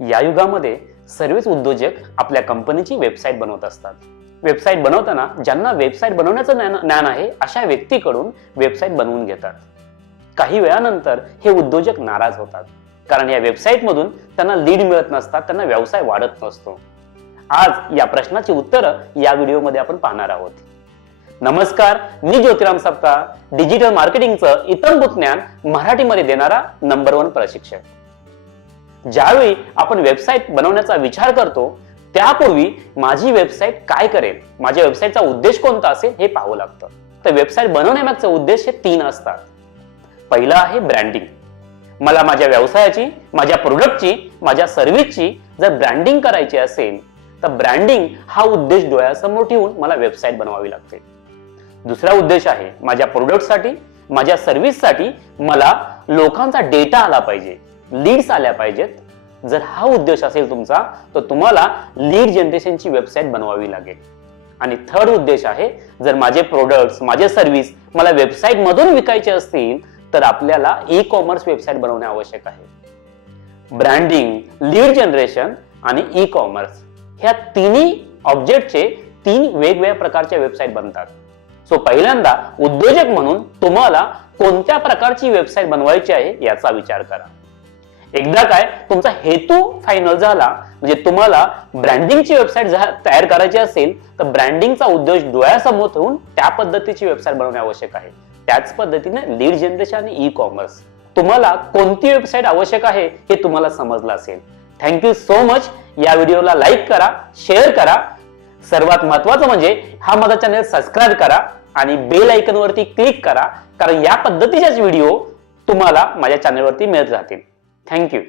या युगामध्ये सर्वच उद्योजक आपल्या कंपनीची वेबसाईट बनवत असतात. वेबसाईट बनवताना ज्यांना वेबसाईट बनवण्याचं ज्ञान आहे अशा व्यक्तीकडून वेबसाईट बनवून घेतात. काही वेळानंतर हे उद्योजक नाराज होतात, कारण या वेबसाईट मधून त्यांना लीड मिळत नसतात, त्यांना व्यवसाय वाढत नसतो. आज या प्रश्नाची उत्तरं या व्हिडिओमध्ये आपण पाहणार आहोत. नमस्कार, मी ज्योतिराम सपकाळ, डिजिटल मार्केटिंगचं इत्थंभूत ज्ञान मराठीमध्ये देणारा नंबर 1 प्रशिक्षक. ज्यावेळी आपण वेबसाईट बनवण्याचा विचार करतो त्यापूर्वी माझी वेबसाईट काय करेल, माझ्या वेबसाईटचा उद्देश कोणता असेल हे पाहावं लागतं. तर वेबसाईट बनवण्यामागचा उद्देश हे 3 असतात. पहिला आहे ब्रँडिंग. मला माझ्या व्यवसायाची, माझ्या प्रोडक्टची, माझ्या सर्व्हिसची जर ब्रँडिंग करायची असेल तर ब्रँडिंग हा उद्देश डोळ्यासमोर ठेवून मला वेबसाईट बनवावी लागते. दुसरा उद्देश आहे माझ्या प्रोडक्टसाठी, माझ्या सर्व्हिससाठी मला लोकांचा डेटा आला पाहिजे, लीड्स आल्या पाहिजेत. जर हा उद्देश असेल तुमचा तर तुम्हाला लीड जनरेशनची वेबसाईट बनवावी लागेल. आणि थर्ड उद्देश आहे जर माझे प्रोडक्ट्स, माझे सर्व्हिस मला वेबसाईट मधून विकायचे असतील तर आपल्याला ई कॉमर्स वेबसाईट बनवणे आवश्यक आहे. ब्रँडिंग, लीड जनरेशन आणि ई कॉमर्स ह्या तिन्ही ऑब्जेक्टचे 3 वेगवेगळ्या प्रकारच्या वेबसाईट बनतात. सो पहिल्यांदा उद्योजक म्हणून तुम्हाला कोणत्या प्रकारची वेबसाईट बनवायची आहे याचा विचार करा. एकदा काय तुमचा हेतू फायनल झाला, म्हणजे तुम्हाला ब्रँडिंगची वेबसाईट तयार करायची असेल तर ब्रँडिंगचा उद्देश डोळ्यासमोर ठेवून त्या पद्धतीची वेबसाईट बनवणे आवश्यक आहे. त्याच पद्धतीने लीड जनरेशन आणि ई कॉमर्स, तुम्हाला कोणती वेबसाईट आवश्यक आहे हे तुम्हाला समजलं असेल. Thank you so much. या व्हिडिओला लाईक करा, शेअर करा. सर्वात महत्वाचं म्हणजे हा माझा चॅनल सबस्क्राईब करा आणि बेल आयकॉन वरती क्लिक करा, कारण या पद्धतीचेच व्हिडिओ तुम्हाला माझ्या चॅनलवरती मिळत राहतील. थँक्यू.